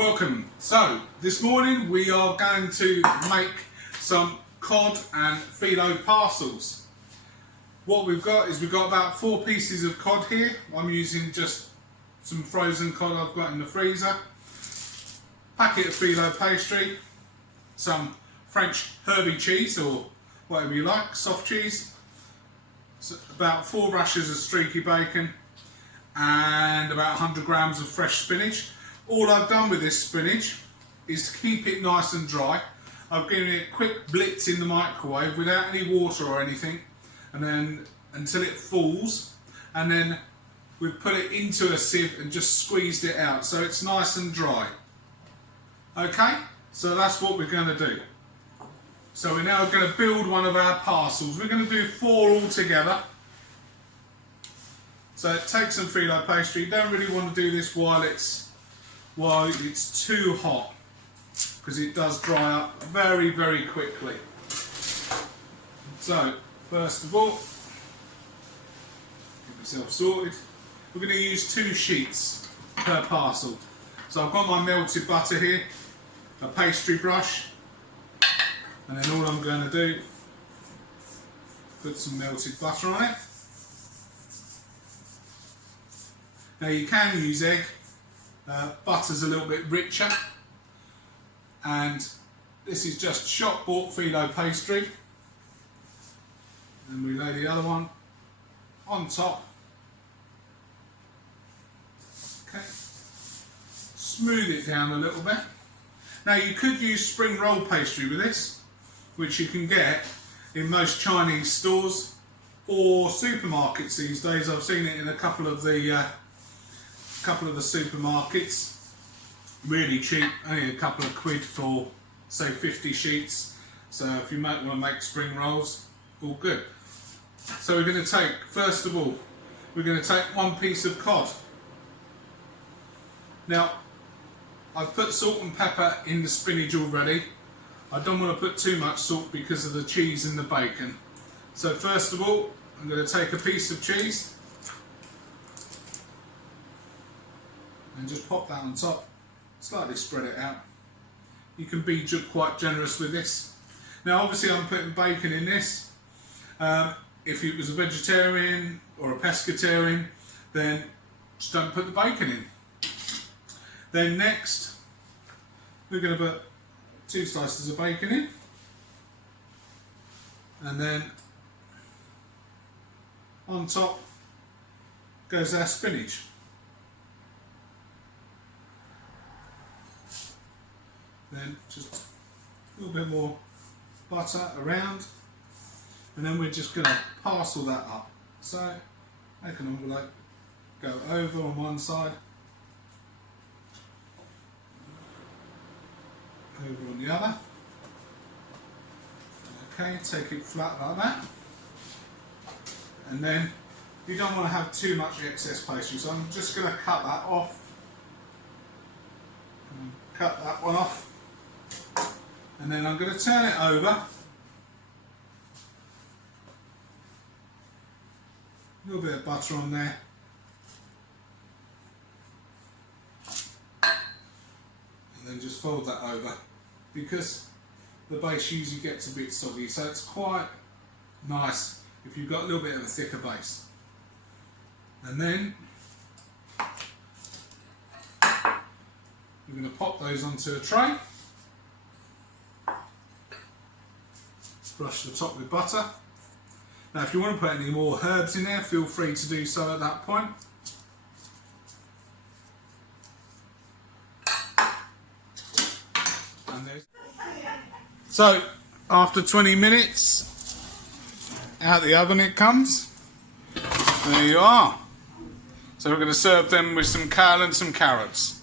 Welcome. So this morning we are going to make some cod and phyllo parcels. What we've got is about 4 pieces of cod here. I'm using just some frozen cod I've got in the freezer. Packet of phyllo pastry, some French herby cheese or whatever you like, soft cheese, so about 4 rashers of streaky bacon and about 100 grams of fresh spinach. All I've done with this spinach is to keep it nice and dry. I've given it a quick blitz in the microwave without any water or anything, and then until it falls, and then we've put it into a sieve and just squeezed it out so it's nice and dry. Okay, so that's what we're going to do. So we're now going to build one of our parcels. We're going to do 4 all together. So take some phyllo pastry. You don't really want to do this while it's too hot, because it does dry up very quickly. So first of all, get myself sorted. We're going to use 2 sheets per parcel. So I've got my melted butter here, a pastry brush, and then all I'm going to do, put some melted butter on it. Now you can use egg. Butter's a little bit richer, and this is just shop bought phyllo pastry, and we lay the other one on top. Okay, smooth it down a little bit. Now you could use spring roll pastry with this, which you can get in most Chinese stores or supermarkets these days. I've seen it in a couple of the supermarkets, really cheap, only a couple of quid for say 50 sheets. So if you want to make spring rolls, all good. So we're going to take, first of all, we're going to take 1 piece of cod. Now I've put salt and pepper in the spinach already. I don't want to put too much salt because of the cheese and the bacon. So first of all, I'm going to take a piece of cheese and just pop that on top, slightly spread it out. You can be quite generous with this. Now obviously I'm putting bacon in this. If it was a vegetarian or a pescatarian, then just don't put the bacon in. Then next, we're going to put 2 slices of bacon in, and then on top goes our spinach. Then just a little bit more butter around, and then we're just going to parcel that up. So make an envelope, go over on one side, over on the other. Okay, take it flat like that, and then you don't want to have too much excess pastry, so I'm just going to cut that off. Cut that one off. And then I'm going to turn it over. A little bit of butter on there. And then just fold that over, because the base usually gets a bit soggy, so it's quite nice if you've got a little bit of a thicker base. And then we're going to pop those onto a tray. Brush the top with butter. Now if you want to put any more herbs in there, feel free to do so at that point. So after 20 minutes, out the oven it comes. There you are. So we're going to serve them with some kale and some carrots.